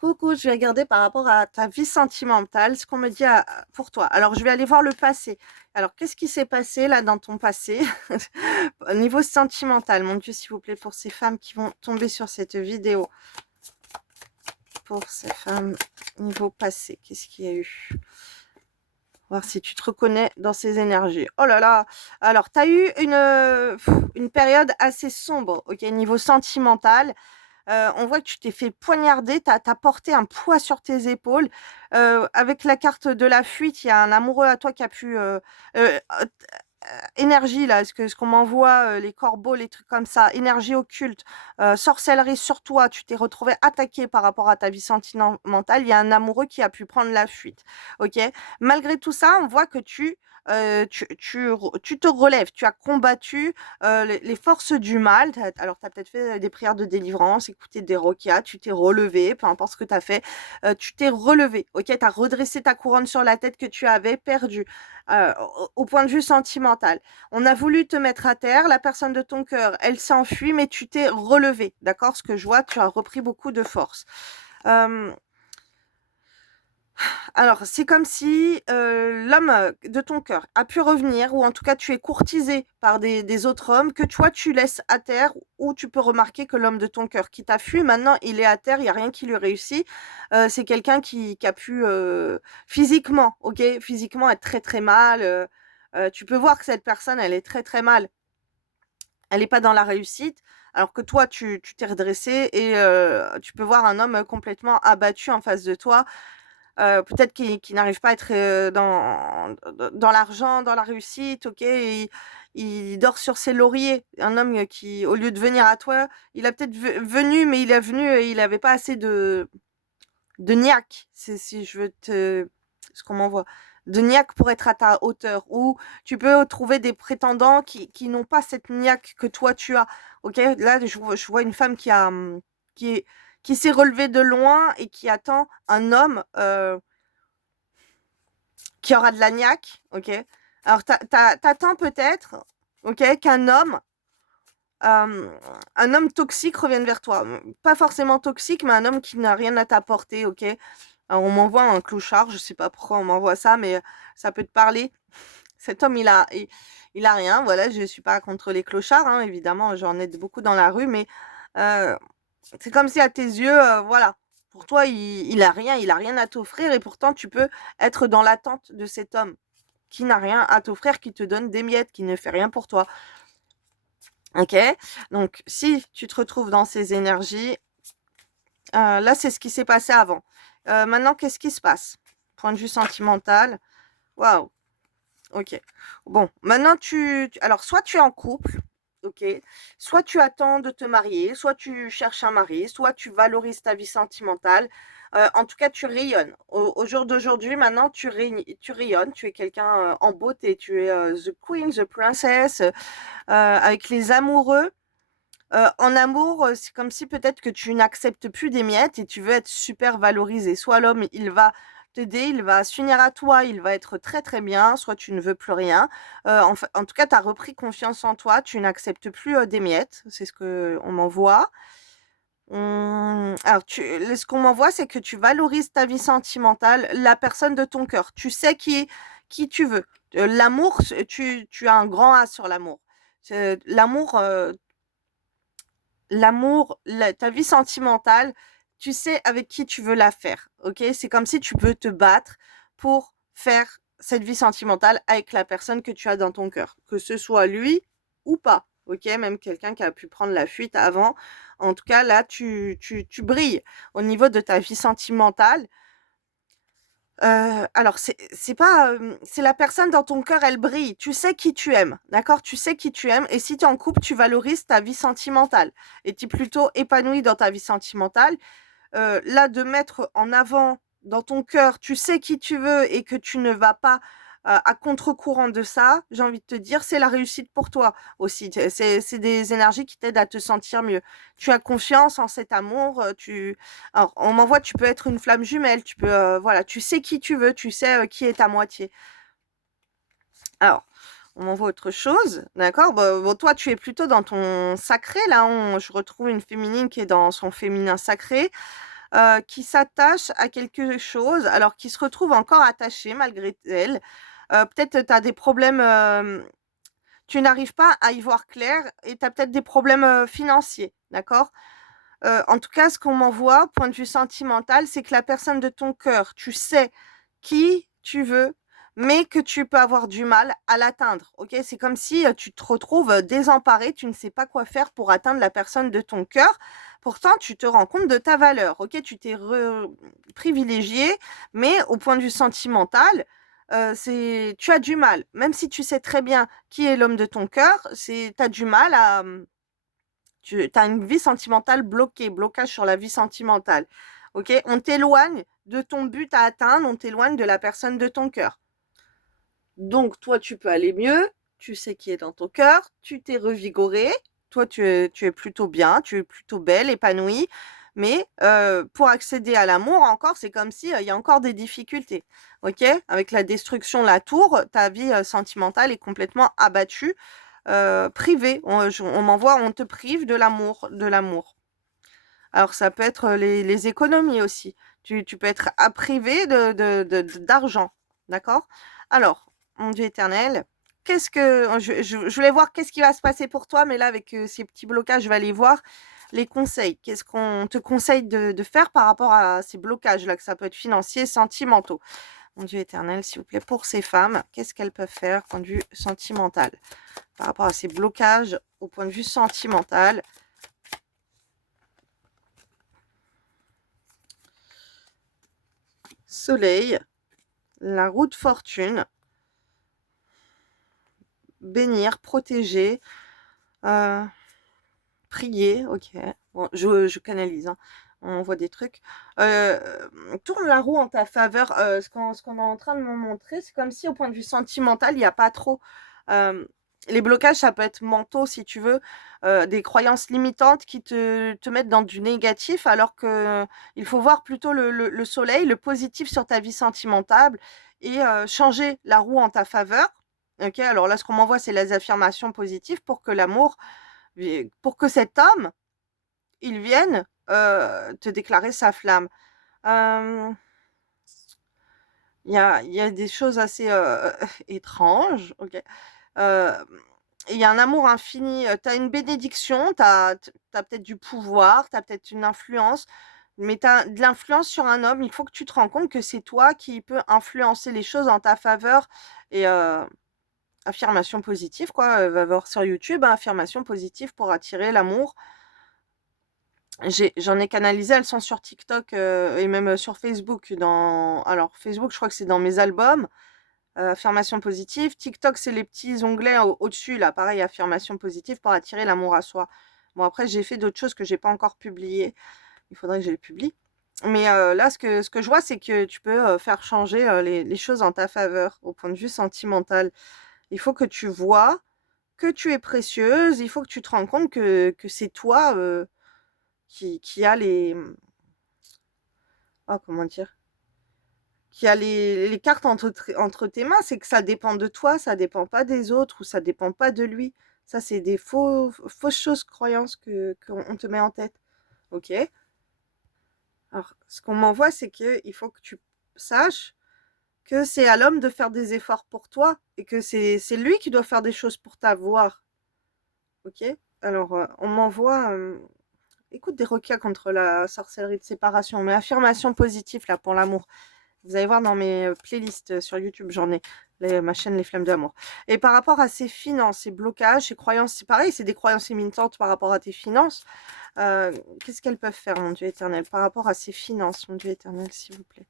Coucou, je vais regarder par rapport à ta vie sentimentale, ce qu'on me dit pour toi. Alors, je vais aller voir le passé. Alors, qu'est-ce qui s'est passé là dans ton passé au niveau sentimental? Mon Dieu, s'il vous plaît, pour ces femmes qui vont tomber sur cette vidéo. Pour ces femmes, niveau passé, qu'est-ce qu'il y a eu? Voir si tu te reconnais dans ces énergies. Oh là là. Alors, tu as eu une période assez sombre, ok, niveau sentimental. On voit que tu t'es fait poignarder, tu as porté un poids sur tes épaules. Avec la carte de la fuite, il y a un amoureux à toi qui a pu énergie là, ce qu'on m'envoie, les corbeaux, les trucs comme ça, énergie occulte, sorcellerie sur toi, tu t'es retrouvé attaqué par rapport à ta vie sentimentale, il y a un amoureux qui a pu prendre la fuite, OK? Malgré tout ça, on voit que tu te relèves, tu as combattu, les forces du mal. Tu alors tu as peut-être fait, des prières de délivrance, écouté des roquias, tu t'es relevé, peu importe ce que tu as fait, tu t'es relevé, OK? Tu as redressé ta couronne sur la tête que tu avais perdue. Au point de vue sentimental. On a voulu te mettre à terre, la personne de ton cœur, elle s'enfuit, mais tu t'es relevé, d'accord? Ce que je vois, tu as repris beaucoup de force. Euh, alors, c'est comme si l'homme de ton cœur a pu revenir, ou en tout cas tu es courtisé par des autres hommes que toi tu laisses à terre, ou tu peux remarquer que l'homme de ton cœur qui t'a fui, maintenant il est à terre, il n'y a rien qui lui réussit. C'est quelqu'un qui a pu physiquement, ok, physiquement être très très mal. Tu peux voir que cette personne, elle est très très mal. Elle n'est pas dans la réussite, alors que toi, tu t'es redressé et tu peux voir un homme complètement abattu en face de toi. Peut-être qu'il n'arrive pas à être dans l'argent, dans la réussite, ok, il dort sur ses lauriers. Un homme qui, au lieu de venir à toi, il a peut-être venu, mais il est venu et il n'avait pas assez de niaque, si je veux ce qu'on m'envoie, de niaque pour être à ta hauteur. Ou tu peux trouver des prétendants qui n'ont pas cette niaque que toi tu as. Ok, là je vois une femme qui est qui s'est relevée de loin et qui attend un homme qui aura de la niaque, ok. Alors t'attends peut-être, ok, un homme toxique revienne vers toi. Pas forcément toxique, mais un homme qui n'a rien à t'apporter, ok. Alors, on m'envoie un clochard, je sais pas pourquoi on m'envoie ça, mais ça peut te parler. Cet homme, il a rien, voilà, je suis pas contre les clochards, hein, évidemment, j'en aide beaucoup dans la rue, mais euh, c'est comme si à tes yeux, voilà, pour toi, il a rien à t'offrir, et pourtant tu peux être dans l'attente de cet homme qui n'a rien à t'offrir, qui te donne des miettes, qui ne fait rien pour toi. Ok? Donc, si tu te retrouves dans ces énergies, là, c'est ce qui s'est passé avant. Maintenant, qu'est-ce qui se passe? Point de vue sentimental. Waouh. Ok. Bon, maintenant, alors, soit tu es en couple, ok? Soit tu attends de te marier, soit tu cherches un mari, soit tu valorises ta vie sentimentale. En tout cas, tu rayonnes. Au jour d'aujourd'hui, maintenant, tu rayonnes. Tu es quelqu'un en beauté. Tu es the queen, the princess, avec les amoureux. En amour, c'est comme si peut-être que tu n'acceptes plus des miettes et tu veux être super valorisé. Soit l'homme, il va t'aider, il va s'unir à toi, il va être très très bien, soit tu ne veux plus rien. En tout cas, tu as repris confiance en toi, tu n'acceptes plus des miettes, c'est ce qu'on m'envoie. Alors, ce qu'on m'envoie, c'est que tu valorises ta vie sentimentale, la personne de ton cœur. Tu sais qui tu veux. L'amour, tu as un grand A sur l'amour. L'amour, ta vie sentimentale, tu sais avec qui tu veux la faire, ok? C'est comme si tu peux te battre pour faire cette vie sentimentale avec la personne que tu as dans ton cœur, que ce soit lui ou pas, ok? Même quelqu'un qui a pu prendre la fuite avant. En tout cas, là, tu brilles au niveau de ta vie sentimentale. Alors c'est pas, c'est la personne dans ton cœur, elle brille. Tu sais qui tu aimes, d'accord? Tu sais qui tu aimes, et si tu es en couple, tu valorises ta vie sentimentale et tu es plutôt épanoui dans ta vie sentimentale. Là, de mettre en avant dans ton cœur, tu sais qui tu veux et que tu ne vas pas à contre-courant de ça, j'ai envie de te dire, c'est la réussite pour toi aussi. C'est des énergies qui t'aident à te sentir mieux. Tu as confiance en cet amour. Alors, on m'envoie, tu peux être une flamme jumelle. Tu peux, voilà, tu sais qui tu veux, tu sais qui est ta moitié. Alors, on m'envoie autre chose, d'accord? Bon, toi, tu es plutôt dans ton sacré, là. Je retrouve une féminine qui est dans son féminin sacré. qui s'attache à quelque chose, alors qui se retrouve encore attaché malgré elle. Peut-être tu as des problèmes, tu n'arrives pas à y voir clair et tu as peut-être des problèmes financiers, d'accord? En tout cas, ce qu'on m'envoie, point de vue sentimental, c'est que la personne de ton cœur, tu sais qui tu veux, mais que tu peux avoir du mal à l'atteindre, OK? C'est comme si, tu te retrouves désemparé, tu ne sais pas quoi faire pour atteindre la personne de ton cœur. Pourtant, tu te rends compte de ta valeur, OK? Tu t'es privilégié, mais au point de vue sentimental, c'est tu as du mal. Même si tu sais très bien qui est l'homme de ton cœur, tu as du mal à, tu as une vie sentimentale bloquée, blocage sur la vie sentimentale. OK? On t'éloigne de ton but à atteindre, on t'éloigne de la personne de ton cœur. Donc, toi, tu peux aller mieux, tu sais qui est dans ton cœur, tu t'es revigorée, toi, tu es plutôt bien, tu es plutôt belle, épanouie, mais pour accéder à l'amour encore, c'est comme si, il y a encore des difficultés. OK? Avec la destruction, la tour, ta vie, sentimentale est complètement abattue, privée. On m'envoie, on te prive de l'amour, de l'amour. Alors ça peut être, les économies aussi. Tu peux être privé d'argent, d'accord? Alors, mon Dieu éternel, qu'est-ce que je voulais voir qu'est-ce qui va se passer pour toi, mais là avec, ces petits blocages, je vais aller voir les conseils. Qu'est-ce qu'on te conseille de faire par rapport à ces blocages-là, que ça peut être financiers, sentimentaux? Mon Dieu éternel, s'il vous plaît, pour ces femmes, qu'est-ce qu'elles peuvent faire, point de vue sentimental? Par rapport à ces blocages au point de vue sentimental. Soleil, la roue de fortune, bénir, protéger, prier, OK. Bon, je canalise, hein. On voit des trucs. Tourne la roue en ta faveur, ce qu'on est en train de me montrer, c'est comme si au point de vue sentimental, il y a pas trop, hem, les blocages, ça peut être mentaux si tu veux, des croyances limitantes qui te mettent dans du négatif alors que il faut voir plutôt le soleil, le positif sur ta vie sentimentale et changer la roue en ta faveur. OK, alors là, ce qu'on m'envoie, c'est les affirmations positives pour que l'amour pour que cet homme, il vienne, te déclarer sa flamme. Hem, il y a des choses assez, étranges, OK. Hem, il y a un amour infini, tu as une bénédiction, tu as peut-être du pouvoir, tu as peut-être une influence, mais tu as de l'influence sur un homme. Il faut que tu te rends compte que c'est toi qui peux influencer les choses en ta faveur et affirmation positive quoi, va voir sur YouTube, hein, affirmation positive pour attirer l'amour. J'en ai canalisé, elles sont sur TikTok, et même, sur Facebook alors Facebook, je crois que c'est dans mes albums, affirmation positive. TikTok, c'est les petits onglets au-dessus là, pareil, affirmation positive pour attirer l'amour à soi. Bon après j'ai fait d'autres choses que j'ai pas encore publiées, il faudrait que je les publie. Mais, là ce que je vois, c'est que tu peux, faire changer, les choses en ta faveur, au point de vue sentimental. Il faut que tu vois que tu es précieuse, il faut que tu te rends compte que c'est toi, qui a comment dire? Qui a les cartes entre tes mains, c'est que ça dépend de toi, ça dépend pas des autres ou ça dépend pas de lui. Ça, c'est des fausses choses, croyances que qu'on te met en tête. OK? Alors, ce qu'on m'envoie, c'est qu'il faut que tu saches que c'est à l'homme de faire des efforts pour toi et que c'est lui qui doit faire des choses pour t'avoir. OK? Alors, on m'envoie, écoute des requins contre la sorcellerie de séparation, mais affirmation positive là pour l'amour. Vous allez voir dans mes, playlists, sur YouTube, j'en ai, ma chaîne Les Flammes d'amour. Et par rapport à ces finances, ces blocages, ces croyances, c'est pareil, c'est des croyances limitantes par rapport à tes finances. Qu'est-ce qu'elles peuvent faire, mon Dieu éternel, par rapport à ces finances, mon Dieu éternel, s'il vous plaît?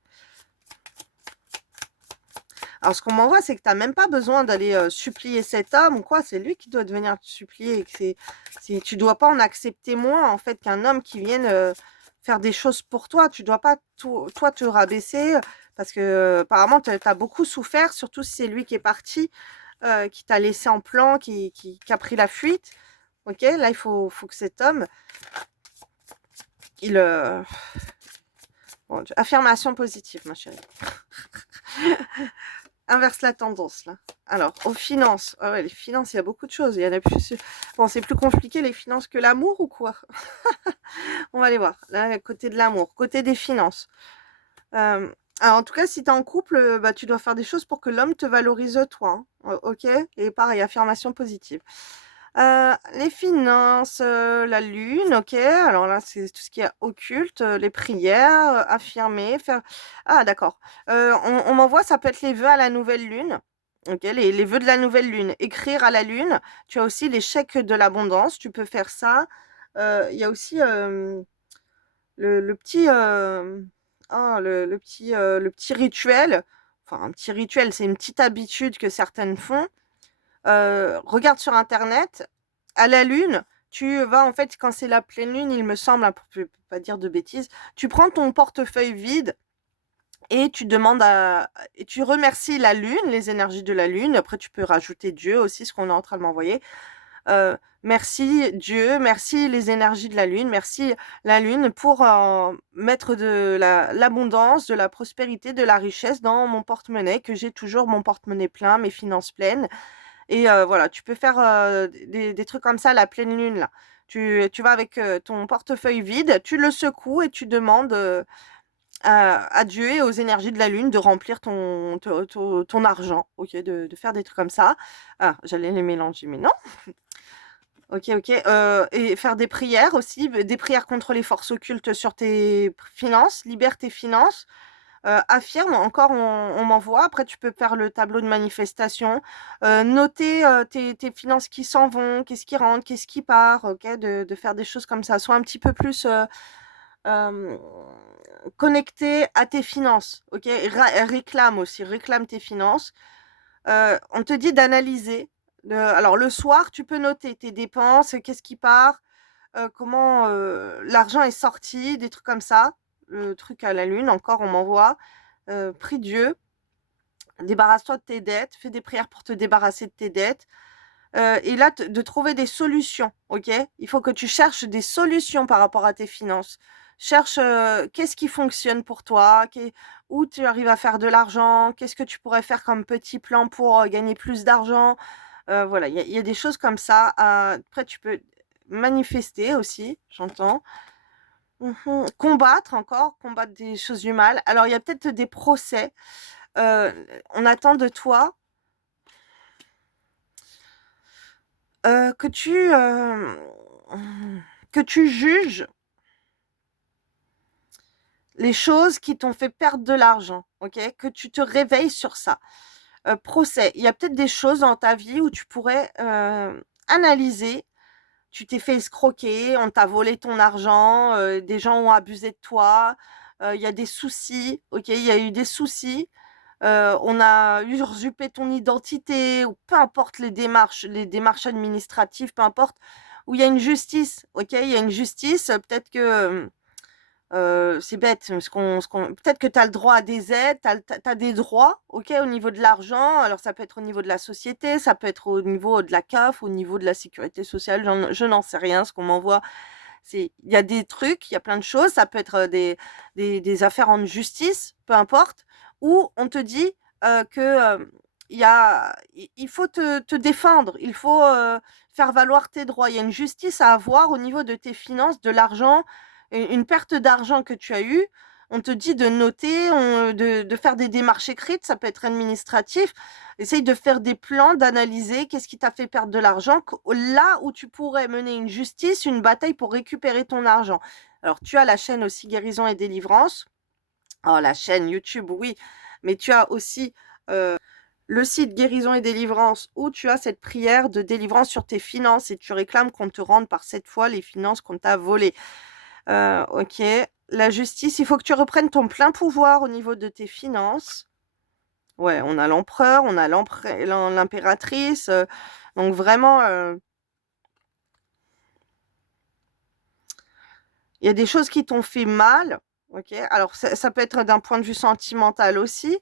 Alors ce qu'on m'envoie, c'est que tu as même pas besoin d'aller, supplier cet homme ou quoi, c'est lui qui doit venir te supplier et que tu dois pas en accepter moins, en fait, qu'un homme qui vienne, faire des choses pour toi. Tu dois pas toi te rabaisser, parce que, apparemment tu as beaucoup souffert, surtout si c'est lui qui est parti, qui t'a laissé en plan, qui a pris la fuite. OK? Là, il faut que cet homme, il, bon, affirmation positive, ma chérie. inverse la tendance, là. Alors, aux finances. Ah ouais, les finances, il y a beaucoup de choses. Il y en a plus. Bon, c'est plus compliqué les finances que l'amour ou quoi? On va aller voir. Là, côté de l'amour, côté des finances. Alors, en tout cas, si tu es en couple, bah, tu dois faire des choses pour que l'homme te valorise toi. Hein. Ok? Et pareil, affirmation positive. Les finances, la lune, ok. Alors là, c'est tout ce qui est occulte, les prières, affirmer, faire. Ah, d'accord. On m'envoie, ça peut être les vœux à la nouvelle lune. Ok, les vœux de la nouvelle lune. Écrire à la lune. Tu as aussi les chèques de l'abondance. Tu peux faire ça. Il y a aussi le petit, le petit rituel. Enfin, un petit rituel, c'est une petite habitude que certaines font. Regarde sur internet, à la lune, tu vas en fait quand c'est la pleine lune, il me semble, hein, pour pas dire de bêtises, tu prends ton portefeuille vide et tu demandes et tu remercies la lune, les énergies de la lune. Après, tu peux rajouter Dieu aussi, ce qu'on est en train de m'envoyer. Merci Dieu, merci les énergies de la lune, merci la lune pour mettre de l'abondance, de la prospérité, de la richesse dans mon porte-monnaie, que j'ai toujours mon porte-monnaie plein, mes finances pleines. Et voilà, tu peux faire des trucs comme ça à la pleine lune, là. Tu vas avec ton portefeuille vide, tu le secoues et tu demandes à Dieu et aux énergies de la lune de remplir ton argent, ok, de faire des trucs comme ça. Ah, j'allais les mélanger, mais non. Ok, ok. Et faire des prières aussi, des prières contre les forces occultes sur tes finances, libère tes finances. Affirme, encore on m'envoie. Après, tu peux faire le tableau de manifestation, noter tes finances qui s'en vont, qu'est-ce qui rentre, qu'est-ce qui part, ok, de faire des choses comme ça. Sois un petit peu plus euh, connecté à tes finances, ok. Réclame aussi, réclame tes finances. On te dit d'analyser. Alors, le soir, tu peux noter tes dépenses, qu'est-ce qui part, comment l'argent est sorti, des trucs comme ça. Le truc à la lune, encore, on m'envoie. Prie Dieu, débarrasse-toi de tes dettes, fais des prières pour te débarrasser de tes dettes. Et là, de trouver des solutions, ok? Il faut que tu cherches des solutions par rapport à tes finances. Cherche qu'est-ce qui fonctionne pour toi, où tu arrives à faire de l'argent, qu'est-ce que tu pourrais faire comme petit plan pour gagner plus d'argent. Voilà, il y a des choses comme ça. Après, tu peux manifester aussi, j'entends. Combattre encore, combattre des choses du mal. Alors, il y a peut-être des procès. On attend de toi euh, que tu euh, que tu juges les choses qui t'ont fait perdre de l'argent, ok? Que tu te réveilles sur ça. Procès. Il y a peut-être des choses dans ta vie où tu pourrais analyser. Tu t'es fait escroquer, on t'a volé ton argent, des gens ont abusé de toi, il y a des soucis, ok? Il y a eu des soucis. On a usurpé ton identité, ou peu importe les démarches administratives, peu importe, où il y a une justice, ok? Il y a une justice, peut-être que c'est bête, peut-être que tu as le droit à des aides, tu as des droits, ok, au niveau de l'argent. Alors, ça peut être au niveau de la société, ça peut être au niveau de la CAF, au niveau de la sécurité sociale, je n'en sais rien, ce qu'on m'envoie. Il y a des trucs, il y a plein de choses, ça peut être des affaires en justice, peu importe, où on te dit que il faut te défendre, il faut faire valoir tes droits. Il y a une justice à avoir au niveau de tes finances, de l'argent, une perte d'argent que tu as eue. On te dit de noter, de faire des démarches écrites, ça peut être administratif. Essaye de faire des plans, d'analyser qu'est-ce qui t'a fait perdre de l'argent, là où tu pourrais mener une justice, une bataille pour récupérer ton argent. Alors, tu as la chaîne aussi Guérison et Délivrance. Oh, la chaîne YouTube, oui, mais tu as aussi le site Guérison et Délivrance où tu as cette prière de délivrance sur tes finances et tu réclames qu'on te rende par cette fois les finances qu'on t'a volées. Ok. La justice, il faut que tu reprennes ton plein pouvoir au niveau de tes finances. Ouais, on a l'empereur, on a l'impératrice. Donc vraiment, il y a des choses qui t'ont fait mal. Ok. Alors ça peut être d'un point de vue sentimental aussi.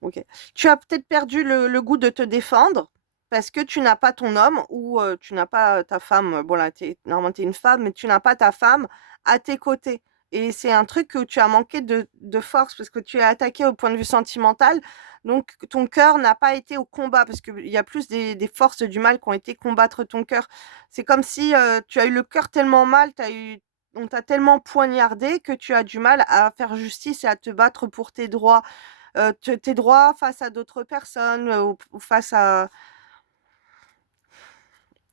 Ok. Tu as peut-être perdu le goût de te défendre parce que tu n'as pas ton homme ou tu n'as pas ta femme. Bon là, normalement, tu es une femme, mais tu n'as pas ta femme à tes côtés. et c'est un truc où tu as manqué de force parce que tu es attaqué au point de vue sentimental. Donc, ton cœur n'a pas été au combat parce qu'il y a plus des forces du mal qui ont été combattre ton cœur. C'est comme si tu as eu le cœur tellement mal, on t'a tellement poignardé que tu as du mal à faire justice et à te battre pour tes droits. Tes droits face à d'autres personnes ou face à...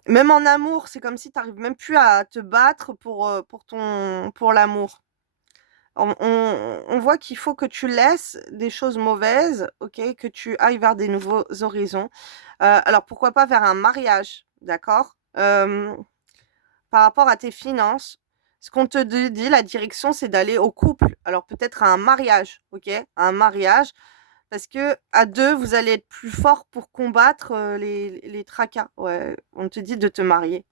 Même en amour, c'est comme si tu n'arrives même plus à te battre pour l'amour. On voit qu'il faut que tu laisses des choses mauvaises, ok, que tu ailles vers des nouveaux horizons. Alors pourquoi pas vers un mariage, d'accord? Par rapport à tes finances, ce qu'on te dit, la direction, c'est d'aller au couple. Alors peut-être à un mariage, ok? Un mariage, parce que à deux, vous allez être plus fort pour combattre les tracas. Ouais, on te dit de te marier.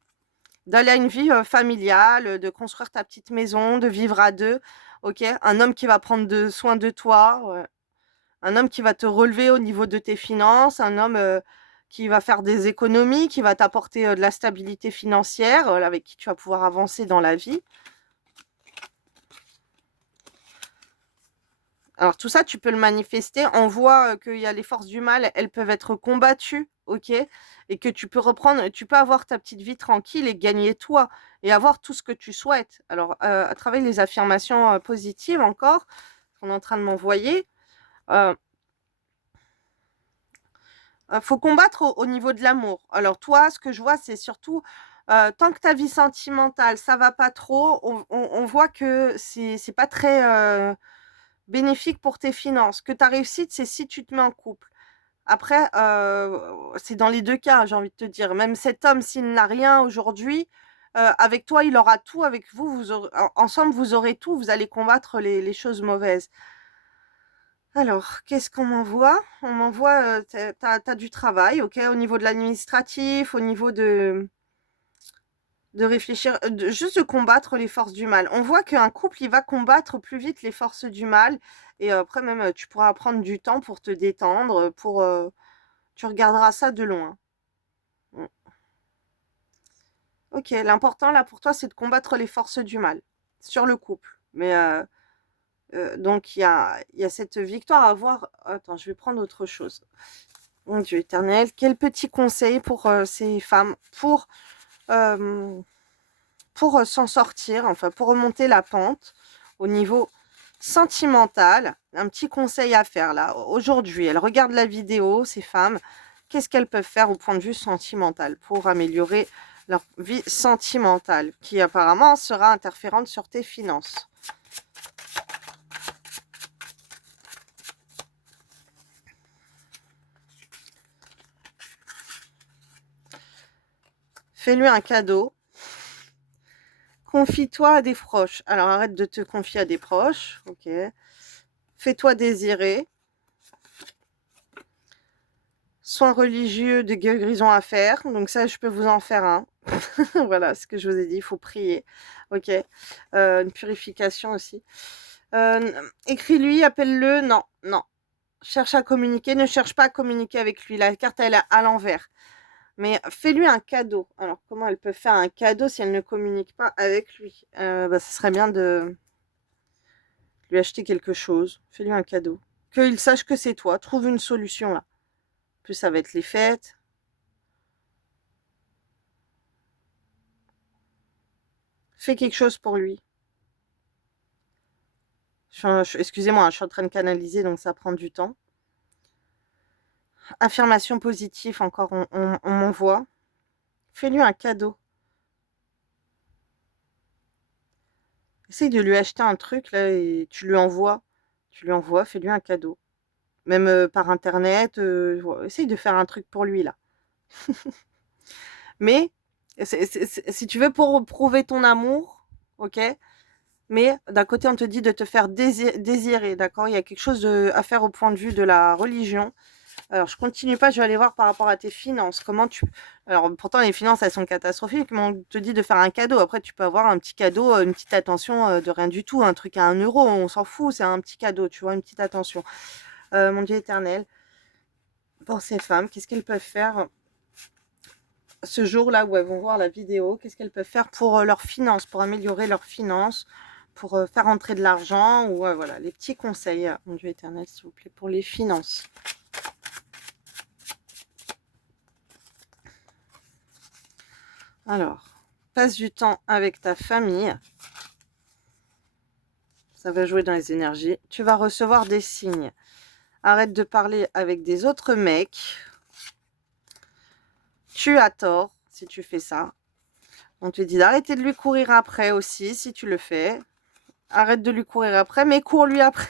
D'aller à une vie familiale, de construire ta petite maison, de vivre à deux, ok? Un homme qui va prendre soin de toi, ouais. Un homme qui va te relever au niveau de tes finances, un homme qui va faire des économies, qui va t'apporter de la stabilité financière, avec qui tu vas pouvoir avancer dans la vie. Alors tout ça, tu peux le manifester. On voit qu'il y a les forces du mal, elles peuvent être combattues, ok? Et que tu peux reprendre, tu peux avoir ta petite vie tranquille et gagner toi et avoir tout ce que tu souhaites. Alors, à travers les affirmations positives encore, qu'on est en train de m'envoyer, euh, faut combattre au niveau de l'amour. Alors toi, ce que je vois, c'est surtout tant que ta vie sentimentale, ça va pas trop, on voit que c'est pas très bénéfique pour tes finances. Que ta réussite, c'est si tu te mets en couple. Après, c'est dans les deux cas, j'ai envie de te dire. Même cet homme, s'il n'a rien aujourd'hui, avec toi, il aura tout. Avec vous, ensemble, vous aurez tout. Vous allez combattre les choses mauvaises. Alors, qu'est-ce qu'on m'envoie? On m'envoie, t'as du travail, ok, au niveau de l'administratif, au niveau de réfléchir, juste de combattre les forces du mal. On voit qu'un couple, il va combattre plus vite les forces du mal. Et après, même, tu pourras prendre du temps pour te détendre, tu regarderas ça de loin. Mm. Ok, l'important là pour toi, c'est de combattre les forces du mal sur le couple. Mais donc, il y a cette victoire à avoir. Attends, je vais prendre autre chose. Mon Dieu éternel, quel petit conseil pour ces femmes pour s'en sortir, enfin pour remonter la pente au niveau sentimental. Un petit conseil à faire là. Aujourd'hui, elles regardent la vidéo, ces femmes. Qu'est-ce qu'elles peuvent faire au point de vue sentimental pour améliorer leur vie sentimentale, qui apparemment sera interférente sur tes finances? Fais-lui un cadeau. Confie-toi à des proches. Alors arrête de te confier à des proches. Ok. Fais-toi désirer. Soins religieux de guérison à faire. Donc ça, je peux vous en faire un. Voilà ce que je vous ai dit. Il faut prier. Ok. Une purification aussi. Écris-lui, appelle-le. Non, non. Cherche à communiquer. Ne cherche pas à communiquer avec lui. La carte, elle est à l'envers. Mais fais-lui un cadeau. Alors, comment elle peut faire un cadeau si elle ne communique pas avec lui? Ce serait bien de lui acheter quelque chose. Fais-lui un cadeau. Qu'il sache que c'est toi. Trouve une solution là. En plus, ça va être les fêtes. Fais quelque chose pour lui. Excusez-moi, je suis en train de canaliser, donc ça prend du temps. Affirmation positive, encore, on m'envoie. Fais-lui un cadeau. Essaye de lui acheter un truc, là, et tu lui envoies. Tu lui envoies, fais-lui un cadeau. Même par internet. Essaye de faire un truc pour lui, là. Mais, si tu veux pour prouver ton amour, ok? Mais d'un côté, on te dit de te faire désirer, d'accord? Il y a quelque chose à faire au point de vue de la religion. Alors, je continue pas, je vais aller voir par rapport à tes finances. Comment tu... Alors, pourtant, les finances, elles sont catastrophiques, mais on te dit de faire un cadeau. Après, tu peux avoir un petit cadeau, une petite attention de rien du tout, un truc à 1 euro, on s'en fout, c'est un petit cadeau, tu vois, une petite attention. Mon Dieu éternel, pour ces femmes, qu'est-ce qu'elles peuvent faire ce jour-là où elles vont voir la vidéo? Qu'est-ce qu'elles peuvent faire pour leurs finances, pour améliorer leurs finances, pour faire entrer de l'argent ou voilà, les petits conseils, mon Dieu éternel, s'il vous plaît, pour les finances. Alors, passe du temps avec ta famille. Ça va jouer dans les énergies. Tu vas recevoir des signes. Arrête de parler avec des autres mecs. Tu as tort si tu fais ça. On te dit d'arrêter de lui courir après aussi si tu le fais. Arrête de lui courir après, mais cours-lui après.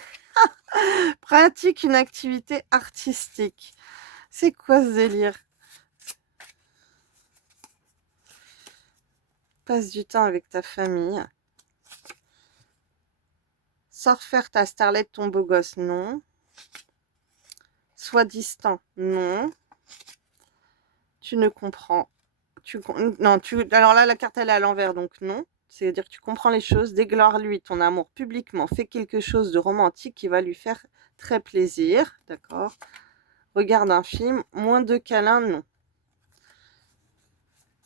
Pratique une activité artistique. C'est quoi ce délire? Passe du temps avec ta famille. Sors faire ta starlette, ton beau gosse, non. Sois distant, non. Tu ne comprends. Non, alors là, la carte, elle est à l'envers, donc non. C'est-à-dire que tu comprends les choses. Déglore-lui ton amour publiquement. Fais quelque chose de romantique qui va lui faire très plaisir. D'accord. Regarde un film. Moins de câlins, non.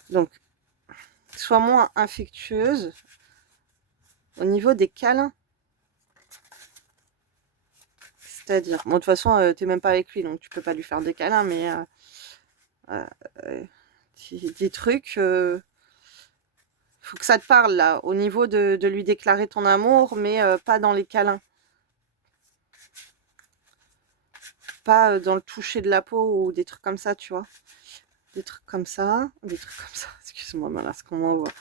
Donc, sois moins affectueuse au niveau des câlins. C'est-à-dire, bon, de toute façon, t'es même pas avec lui, donc tu peux pas lui faire des câlins, mais des trucs, faut que ça te parle là, au niveau de lui déclarer ton amour, mais pas dans les câlins. Pas dans le toucher de la peau ou des trucs comme ça, tu vois. Des trucs comme ça, excuse-moi, voilà ce qu'on m'envoie.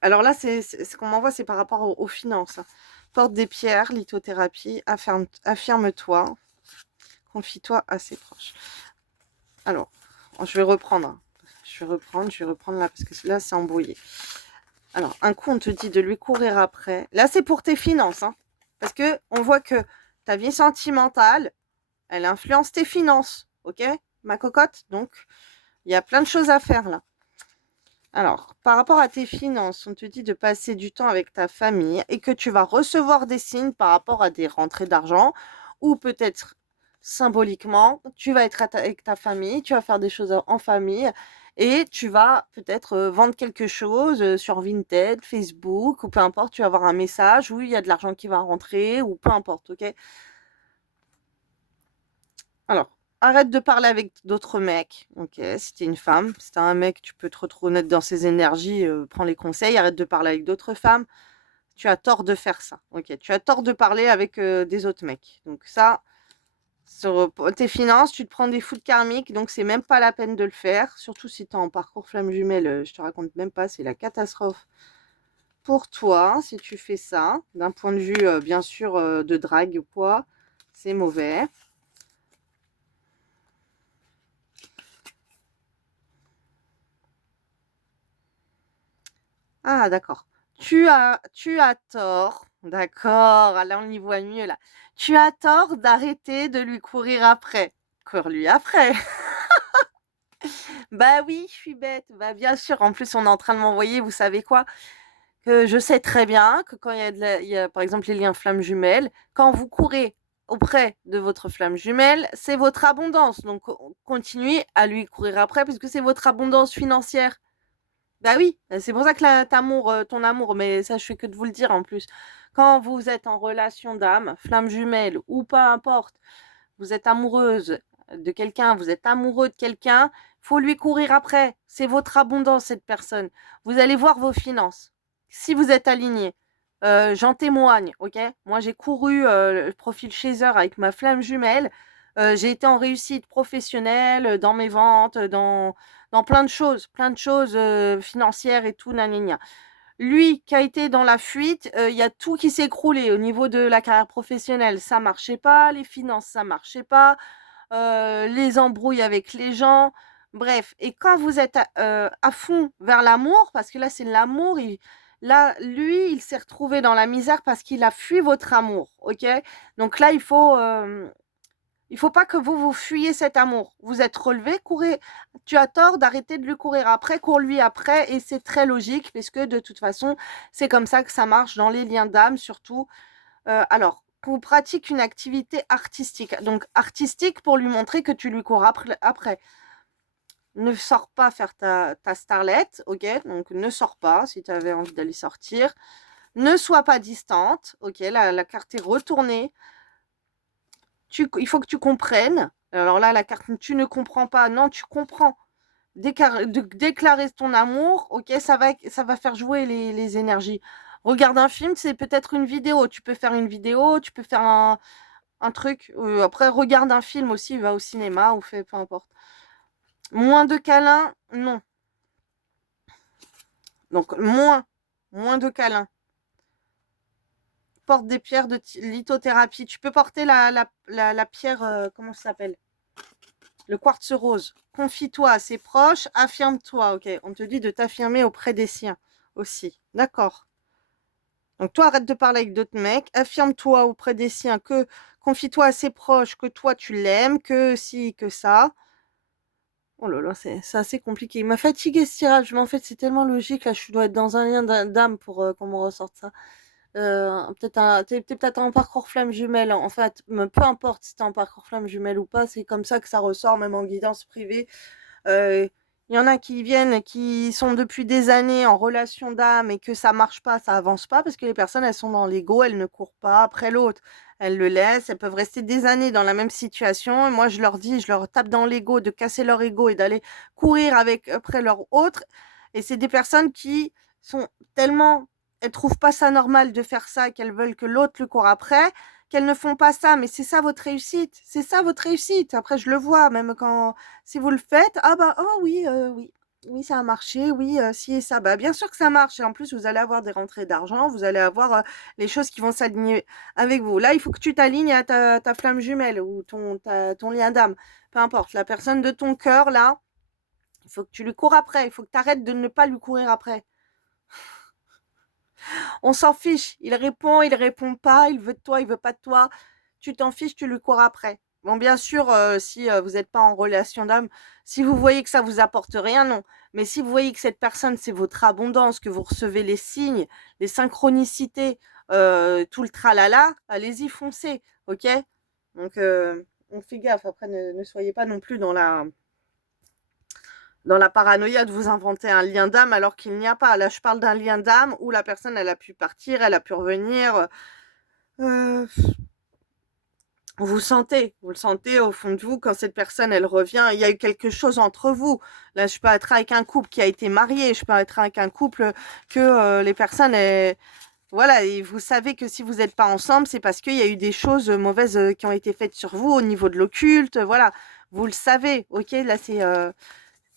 Alors là, ce qu'on m'envoie, c'est par rapport aux finances. Porte des pierres, lithothérapie, affirme-toi, confie-toi à ses proches. Alors, je vais reprendre. Je vais reprendre là, parce que là, c'est embrouillé. Alors, un coup, on te dit de lui courir après. Là, c'est pour tes finances, hein, parce que on voit que ta vie sentimentale, elle influence tes finances, ok, ma cocotte? Donc, il y a plein de choses à faire là. Alors, par rapport à tes finances, on te dit de passer du temps avec ta famille et que tu vas recevoir des signes par rapport à des rentrées d'argent ou peut-être symboliquement, tu vas être avec ta famille, tu vas faire des choses en famille et tu vas peut-être vendre quelque chose sur Vinted, Facebook ou peu importe, tu vas avoir un message où il y a de l'argent qui va rentrer ou peu importe, ok? Alors, arrête de parler avec d'autres mecs, ok? Si t'es une femme, si t'es un mec, tu peux te reconnaître dans ses énergies, prends les conseils, arrête de parler avec d'autres femmes. Tu as tort de faire ça, ok? Tu as tort de parler avec des autres mecs. Donc ça, sur tes finances, tu te prends des foudres karmiques, donc c'est même pas la peine de le faire. Surtout si t'es en parcours flamme jumelle, je te raconte même pas, c'est la catastrophe pour toi si tu fais ça. D'un point de vue, bien sûr, de drague ou quoi, c'est mauvais. Ah, d'accord. Tu as tort. D'accord. Ah, là, on y voit mieux, là. Tu as tort d'arrêter de lui courir après. Cours-lui après. Bah oui, je suis bête. Bah bien sûr. En plus, on est en train de m'envoyer, vous savez quoi? Que je sais très bien que quand il y a par exemple les liens flammes jumelles, quand vous courez auprès de votre flamme jumelle, c'est votre abondance. Donc, continuez à lui courir après puisque c'est votre abondance financière. Bah oui, c'est pour ça que ton amour, mais ça je fais que de vous le dire en plus. Quand vous êtes en relation d'âme, flamme jumelle ou peu importe, vous êtes amoureuse de quelqu'un, vous êtes amoureux de quelqu'un, faut lui courir après. C'est votre abondance cette personne. Vous allez voir vos finances. Si vous êtes aligné, j'en témoigne, ok? Moi j'ai couru le profil Chaser avec ma flamme jumelle. J'ai été en réussite professionnelle, dans mes ventes, dans plein de choses financières et tout, nanana. Lui qui a été dans la fuite, il y a tout qui s'est écroulé au niveau de la carrière professionnelle. Ça marchait pas, les finances, ça marchait pas, les embrouilles avec les gens. Bref, et quand vous êtes à fond vers l'amour, parce que là c'est l'amour, là lui il s'est retrouvé dans la misère parce qu'il a fui votre amour, ok? Donc là il faut pas que vous fuyiez cet amour. Vous êtes relevé, courez. Tu as tort d'arrêter de lui courir après, cours-lui après, et c'est très logique, puisque de toute façon, c'est comme ça que ça marche dans les liens d'âme, surtout. Alors, qu'on pratique une activité artistique. Donc, artistique pour lui montrer que tu lui cours après. Ne sors pas faire ta starlette, ok? Donc, ne sors pas si tu avais envie d'aller sortir. Ne sois pas distante, ok? La carte est retournée. Il faut que tu comprennes. Alors là, la carte, tu ne comprends pas. Non, tu comprends. Déclarer ton amour, ok, ça va faire jouer les énergies. Regarde un film, c'est peut-être une vidéo. Tu peux faire une vidéo, tu peux faire un truc. Après, regarde un film aussi, va au cinéma ou peu importe. Moins de câlins, non. Donc, moins de câlins. Porte des pierres de lithothérapie. Tu peux porter la pierre, comment ça s'appelle? Le quartz rose. Confie-toi à ses proches, affirme-toi, ok? On te dit de t'affirmer auprès des siens aussi. D'accord. Donc toi, arrête de parler avec d'autres mecs, affirme-toi auprès des siens, confie-toi à ses proches, que toi tu l'aimes, que si, que ça. Oh là là, c'est assez compliqué. Il m'a fatigué ce tirage, mais en fait c'est tellement logique, là je dois être dans un lien d'âme pour qu'on me ressorte ça. T'es peut-être en parcours flamme jumelle. En fait, peu importe si t'es en parcours flamme jumelle ou pas, c'est comme ça que ça ressort, même en guidance privée. Il y en a qui viennent, qui sont depuis des années en relation d'âme et que ça marche pas, ça avance pas parce que les personnes, elles sont dans l'ego, elles ne courent pas après l'autre. Elles le laissent, elles peuvent rester des années dans la même situation. Et moi, je leur dis, je leur tape dans l'ego de casser leur ego et d'aller courir après leur autre. Et c'est des personnes qui sont tellement, elles trouvent pas ça normal de faire ça, qu'elles veulent que l'autre le court après, qu'elles ne font pas ça. Mais c'est ça votre réussite. C'est ça votre réussite. Après, je le vois, même quand, si vous le faites, ah bah, oh oui, oui. Oui, ça a marché, oui, si et ça. Bah, bien sûr que ça marche. Et en plus, vous allez avoir des rentrées d'argent, vous allez avoir les choses qui vont s'aligner avec vous. Là, il faut que tu t'alignes à ta flamme jumelle ou ton lien d'âme. Peu importe, la personne de ton cœur, là, il faut que tu lui cours après. Il faut que tu arrêtes de ne pas lui courir après. On s'en fiche. Il répond pas, il veut de toi, il veut pas de toi. Tu t'en fiches, tu lui cours après. Bon, bien sûr, si vous n'êtes pas en relation d'âme, si vous voyez que ça vous apporte rien, non. Mais si vous voyez que cette personne, c'est votre abondance, que vous recevez les signes, les synchronicités, tout le tralala, allez-y, foncez, ok? Donc, on fait gaffe. Après, ne soyez pas non plus dans la paranoïa de vous inventer un lien d'âme alors qu'il n'y a pas. Là, je parle d'un lien d'âme où la personne, elle a pu partir, elle a pu revenir. Euh, vous le sentez au fond de vous quand cette personne, elle revient. Il y a eu quelque chose entre vous. Là, je peux être avec un couple qui a été marié, je peux être avec un couple que les personnes, voilà, et vous savez que si vous n'êtes pas ensemble, c'est parce qu'il y a eu des choses mauvaises qui ont été faites sur vous au niveau de l'occulte. Voilà, vous le savez, ok? Là,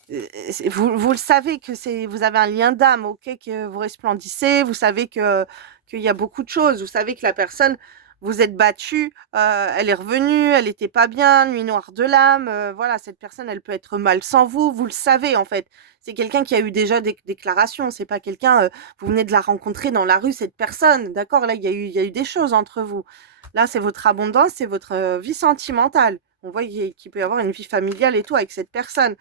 vous le savez que vous avez un lien d'âme, ok, que vous resplendissez, vous savez qu'il y a beaucoup de choses, vous savez que la personne, vous êtes battu, elle est revenue, elle n'était pas bien, nuit noire de l'âme, voilà, cette personne, elle peut être mal sans vous, vous le savez en fait. C'est quelqu'un qui a eu déjà des déclarations, c'est pas quelqu'un, vous venez de la rencontrer dans la rue, cette personne, d'accord, là, il y a eu des choses entre vous. Là, c'est votre abondance, c'est votre vie sentimentale. On voit qu'il peut y avoir une vie familiale et tout avec cette personne.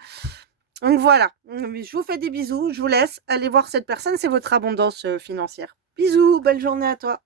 Donc voilà, je vous fais des bisous, je vous laisse aller voir cette personne, c'est votre abondance financière. Bisous, belle journée à toi.